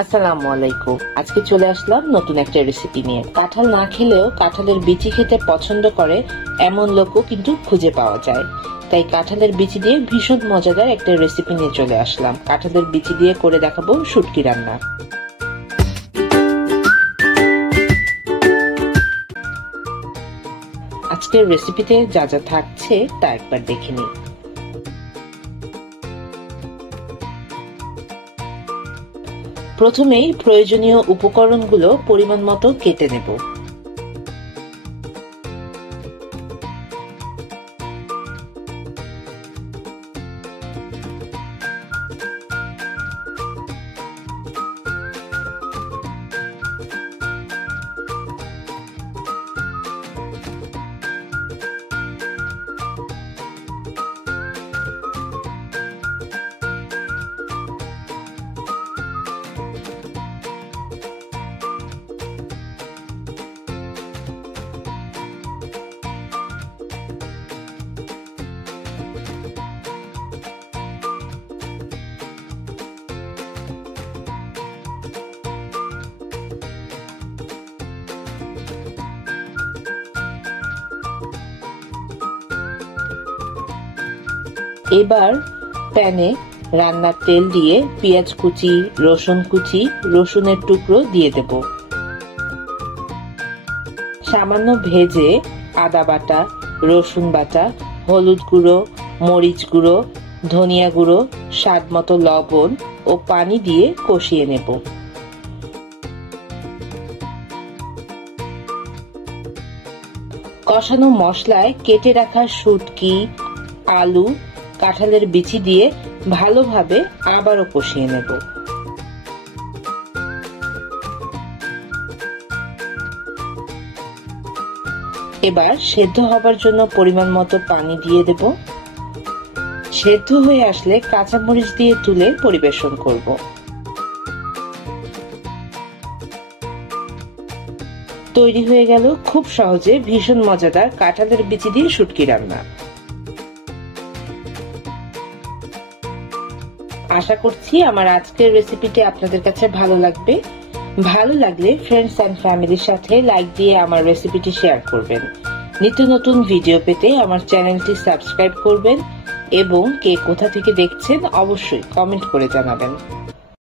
আসসালামু আলাইকুম। আজকে চলে আসলাম নতুন একটা রেসিপি নিয়ে। কাঁঠাল না খেলেও কাঁঠালের বিচি খেতে পছন্দ করে এমন লোকও কিন্তু খুঁজে পাওয়া যায়। তাই কাঁঠালের বিচি দিয়ে ভীষণ মজাদার একটা রেসিপি নিয়ে চলে আসলাম। কাঁঠালের বিচি দিয়ে করে দেখাবো শুটকি রান্না। আজকের রেসিপিতে যা যা থাকছে তা একবার দেখে নিই। প্রথমেই প্রয়োজনীয় উপকরণগুলো পরিমাণ মতো কেটে নেব। এবার প্যানে রান্নার তেল দিয়ে পেঁয়াজ কুচি, রসুন কুচি, রসুনের টুকরো দিয়ে দেব। সামান্য ভেজে আদা বাটা, রসুন বাটা, হলুদ গুঁড়ো, মরিচ গুঁড়ো, ধনিয়া গুঁড়ো, স্বাদ মতো লবণ ও পানি দিয়ে কষিয়ে নেব। কষানো মশলায় কেটে রাখা শুটকি, আলু, কাঁঠালের বিচি দিয়ে ভালোভাবে আবারও কষিয়ে নেব। এবার সেদ্ধ হবার জন্য পরিমাণ মতো পানি দিয়ে দেব। সেদ্ধ হয়ে আসলে কাঁচামরিচ দিয়ে তুলে পরিবেশন করব। তৈরি হয়ে গেল খুব সহজে ভীষণ মজাদার কাঁঠালের বিচি দিয়ে শুটকি রান্না। আশা করছি আমার আজকের রেসিপিটি আপনাদের কাছে ভালো লাগবে। ভালো লাগলে ফ্রেন্ডস এন্ড ফ্যামিলির সাথে লাইক দিয়ে আমার রেসিপিটি শেয়ার করবেন। নিত্য নতুন ভিডিও পেতে আমার চ্যানেলটি সাবস্ক্রাইব করবেন এবং কে কোথা থেকে দেখছেন অবশ্যই কমেন্ট করে জানাবেন।